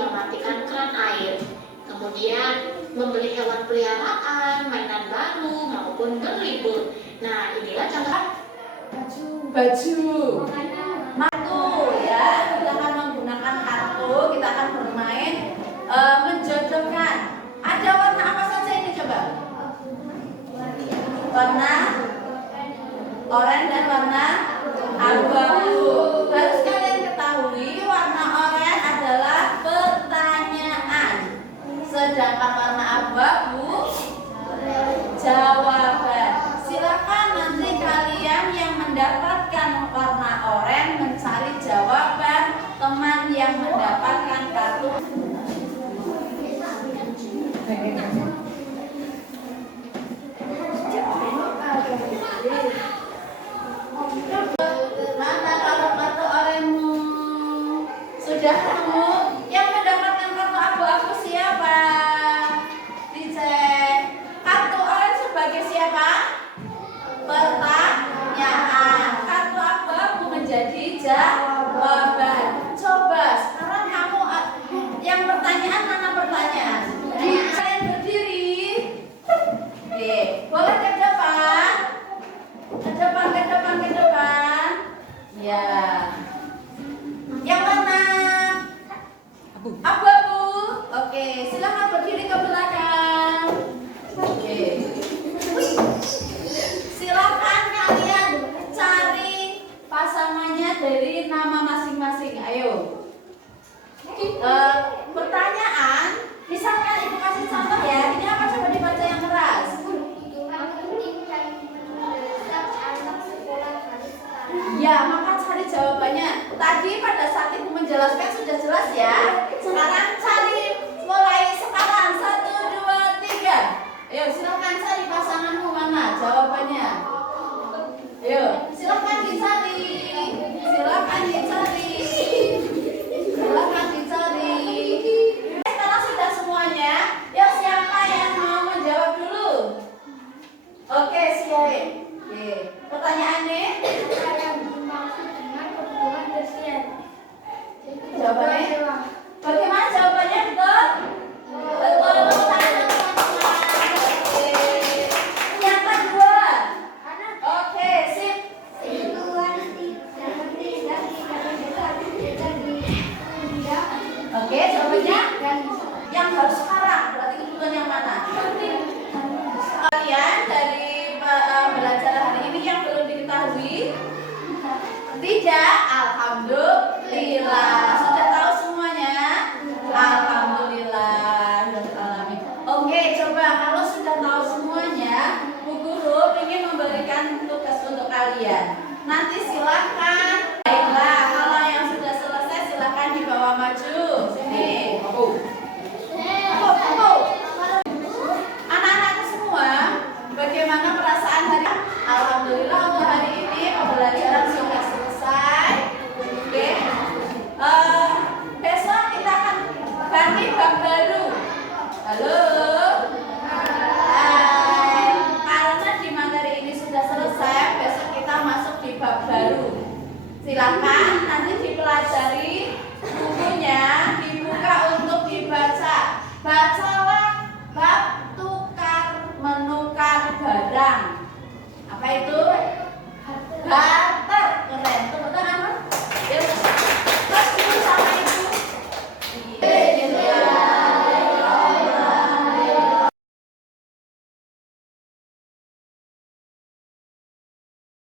mematikan keran air, kemudian membeli hewan peliharaan, mainan baru, maupun berlibur. Nah, inilah contoh baju. Kartu ya, kita akan menggunakan kartu, kita akan bermain menjodohkan. Ada warna apa saja ini coba? Warna oranye dan warna abu-abu. Harus kalian ketahui warna oranye adalah pertanyaan, sedangkan warna abu-abu jawaban. Silakan nanti kalian yang mendapatkan warna oranye mencari jawaban teman yang mendapatkan kartu. Mana kalau kartu oranye sudah ketemu? Yang mendapatkan kartu abu-abu siapa? Dicek. Kartu oranye sebagai siapa? Pertanyaan. Kartu abu-abu menjadi jawaban. Coba sekarang kamu yang pertanyaan mana pertanyaan? Kalian berdiri. Oke, boleh ke depan. Ke depan, ke depan, ke depan. Ya. Yang mana? Abu-abu. Oke, silakan berdiri ke belakang. Oke. Silakan kalian cari pasangannya dari nama masing-masing. Ayo. Pertanyaan, misalkan ibu kasih contoh ya. Ini apa, coba dibaca yang keras. Ya, maka cari jawabannya. Tadi pada saat ibu menjelaskan sudah jelas ya. Sekarang cari, mulai sekarang. 1, 2, 3. Ayo, silakan cari pasanganmu mana jawabannya. Ayo, silakan dicari. Silakan dicari. Silakan dicari. Sekarang sudah semuanya. Ya, siapa yang mau menjawab dulu? Oke, siap. Oke. Pertanyaannya? Jawabannya? Bagaimana jawabannya, betul? Betul. Yang kedua. Oke, sip. Oke, jawabannya yang harus sekarang. Berarti kebutuhan yang mana? Kalian dari belajar hari ini yang belum diketahui? Tidak, alhamdulillah.